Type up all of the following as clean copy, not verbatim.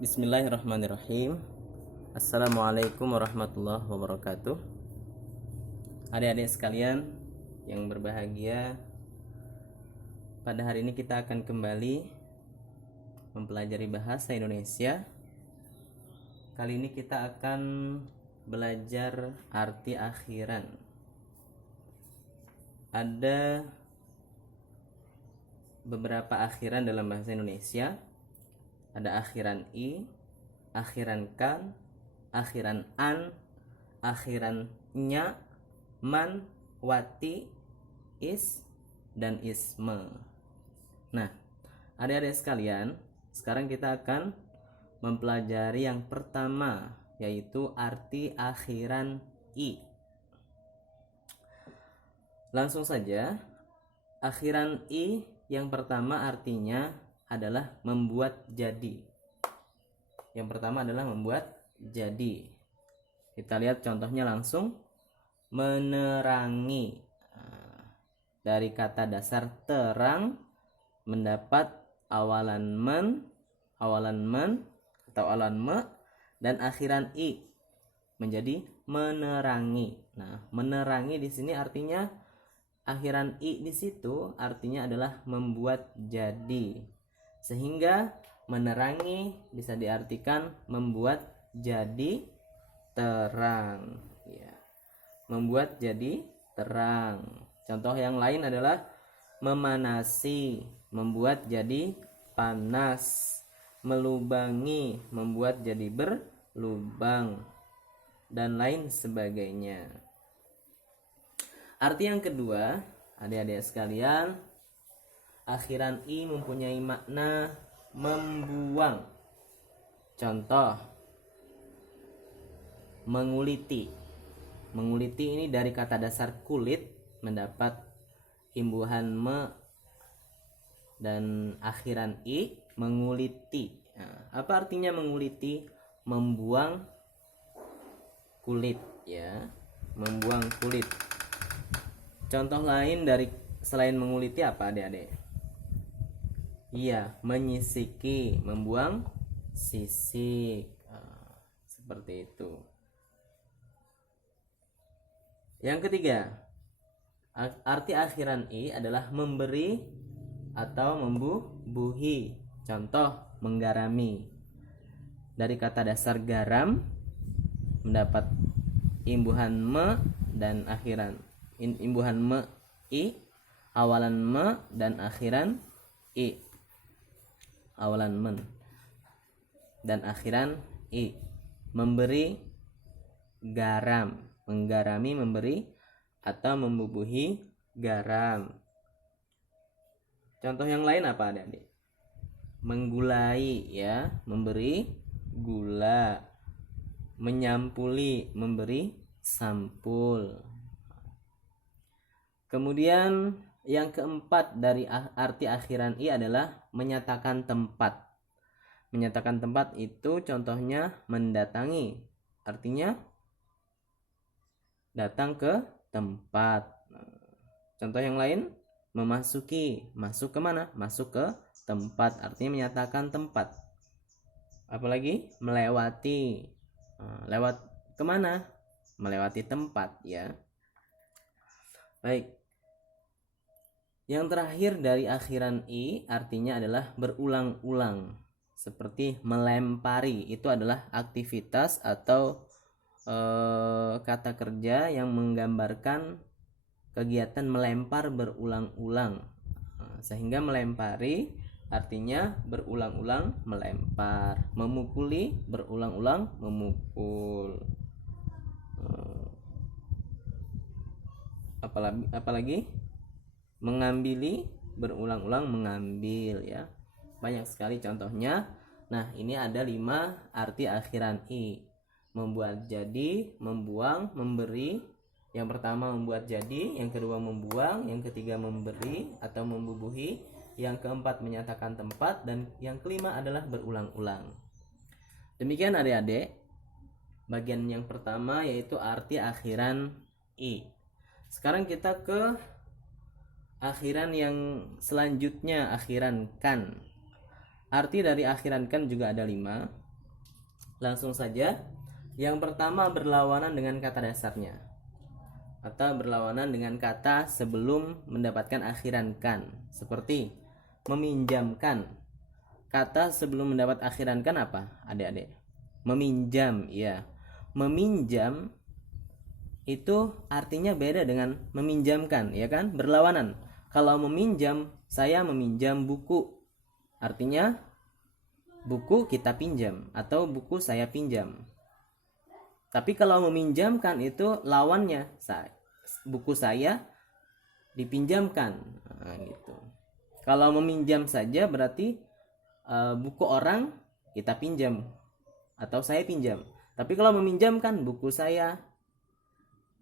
Bismillahirrahmanirrahim. Assalamualaikum warahmatullahi wabarakatuh. Adik-adik sekalian yang berbahagia, pada hari ini kita akan kembali mempelajari bahasa Indonesia. Kali ini kita akan belajar arti akhiran. Ada beberapa akhiran dalam bahasa Indonesia. Ada akhiran i, akhiran kan, akhiran an, akhiran nya, man, wati, is, dan isme. Nah, adik-adik sekalian, sekarang kita akan mempelajari yang pertama, yaitu arti akhiran i. Langsung saja, akhiran i yang pertama artinya adalah membuat jadi. Yang pertama adalah membuat jadi. Kita lihat contohnya langsung. Menerangi. Dari kata dasar terang mendapat awalan men atau awalan me dan akhiran i menjadi menerangi. Nah, menerangi di sini artinya akhiran i di situ artinya adalah membuat jadi. Sehingga menerangi bisa diartikan membuat jadi terang, ya. Membuat jadi terang. Contoh yang lain adalah memanasi, membuat jadi panas. Melubangi, membuat jadi berlubang, dan lain sebagainya. Arti yang kedua, adik-adik sekalian, akhiran i mempunyai makna membuang. Contoh, menguliti. Menguliti ini dari kata dasar kulit mendapat imbuhan me dan akhiran i, menguliti. Nah, apa artinya menguliti? Membuang kulit, ya. Membuang kulit. Contoh lain dari selain menguliti apa, adik-adik? Iya, menyisiki, membuang sisik. Seperti itu. Yang ketiga, arti akhiran i adalah memberi atau membubuhi. Contoh, menggarami. Dari kata dasar garam mendapat imbuhan me dan akhiran. Imbuhan me i, awalan me dan akhiran i. Awalan men dan akhiran i. Memberi garam, menggarami, memberi atau membubuhi garam. Contoh yang lain apa, adik-adik? Menggulai, ya, memberi gula. Menyampuli, memberi sampul. Kemudian yang keempat dari arti akhiran i adalah menyatakan tempat. Menyatakan tempat itu contohnya mendatangi. Artinya datang ke tempat. Contoh yang lain, memasuki. Masuk ke mana? Masuk ke tempat. Artinya menyatakan tempat. Apalagi melewati. Lewat kemana? Melewati tempat, ya. Baik. Yang terakhir dari akhiran i artinya adalah berulang-ulang. Seperti melempari, itu adalah aktivitas atau kata kerja yang menggambarkan kegiatan melempar berulang-ulang. Sehingga melempari artinya berulang-ulang melempar. Memukuli, berulang-ulang memukul. Apalagi mengambili, berulang-ulang mengambil, ya. Banyak sekali contohnya. Nah, ini ada 5 arti akhiran i. Membuat jadi, membuang, memberi. Yang pertama membuat jadi, yang kedua membuang, yang ketiga memberi atau membubuhi, yang keempat menyatakan tempat, dan yang kelima adalah berulang-ulang. Demikian adik-adik bagian yang pertama, yaitu arti akhiran i. Sekarang kita ke akhiran yang selanjutnya, akhiran kan. Arti dari akhiran kan juga ada 5. Langsung saja. Yang pertama berlawanan dengan kata dasarnya atau berlawanan dengan kata sebelum mendapatkan akhiran kan. Seperti meminjamkan. Kata sebelum mendapat akhiran kan apa, adik-adik? Meminjam, ya. Meminjam itu artinya beda dengan meminjamkan, ya kan? Berlawanan. Kalau meminjam, saya meminjam buku. Artinya buku kita pinjam atau buku saya pinjam. Tapi kalau meminjamkan itu lawannya, buku saya dipinjamkan. Nah, gitu. Kalau meminjam saja berarti buku orang kita pinjam atau saya pinjam. Tapi kalau meminjamkan, buku saya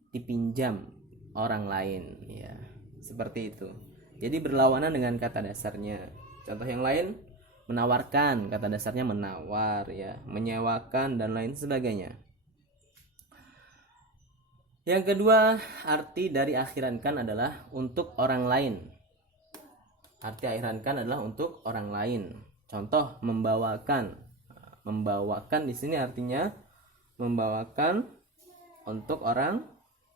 dipinjam orang lain, ya. Seperti itu. Jadi berlawanan dengan kata dasarnya. Contoh yang lain, menawarkan, kata dasarnya menawar, ya, menyewakan dan lain sebagainya. Yang kedua, arti dari akhirankan adalah untuk orang lain. Arti akhirankan adalah untuk orang lain. Contoh membawakan. Membawakan di sini artinya membawakan untuk orang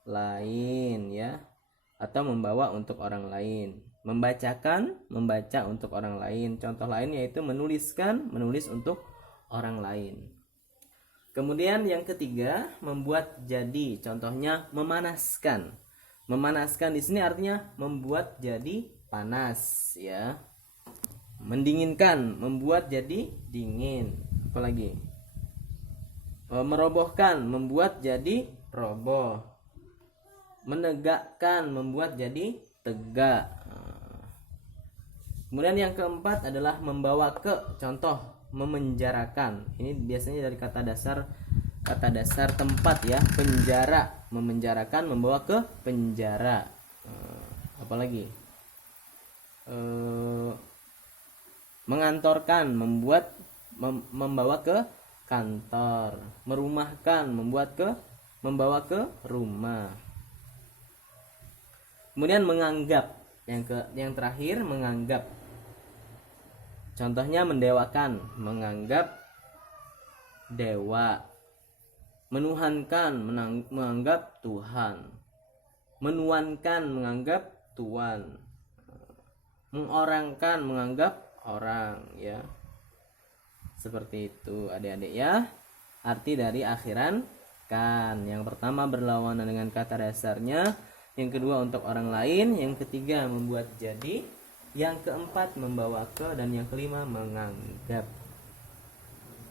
lain, ya, atau membawa untuk orang lain. Membacakan, membaca untuk orang lain. Contoh lain yaitu menuliskan, menulis untuk orang lain. Kemudian yang ketiga, membuat jadi. Contohnya memanaskan. Memanaskan di sini artinya membuat jadi panas, ya. Mendinginkan, membuat jadi dingin. Apalagi? Merobohkan, membuat jadi roboh. Menegakkan, membuat jadi tegak. Kemudian yang keempat adalah membawa ke. Contoh memenjarakan. Ini biasanya dari kata dasar tempat, ya. Penjara, memenjarakan, membawa ke penjara. Apalagi? Mengantorkan, membawa ke kantor. Merumahkan, membawa ke rumah. Kemudian menganggap. Yang terakhir menganggap. Contohnya mendewakan, menganggap dewa. Menuhankan, menganggap Tuhan. Menuankan, menganggap tuan. Mengorangkan, menganggap orang, ya. Seperti itu adik-adik, ya. Arti dari akhiran kan. Yang pertama berlawanan dengan kata dasarnya, yang kedua untuk orang lain, yang ketiga membuat jadi, yang keempat membawa ke, dan yang kelima menganggap.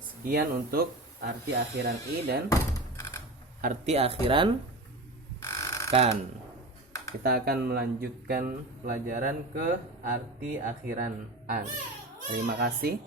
Sekian untuk arti akhiran i dan arti akhiran kan. Kita akan melanjutkan pelajaran ke arti akhiran an. Terima kasih.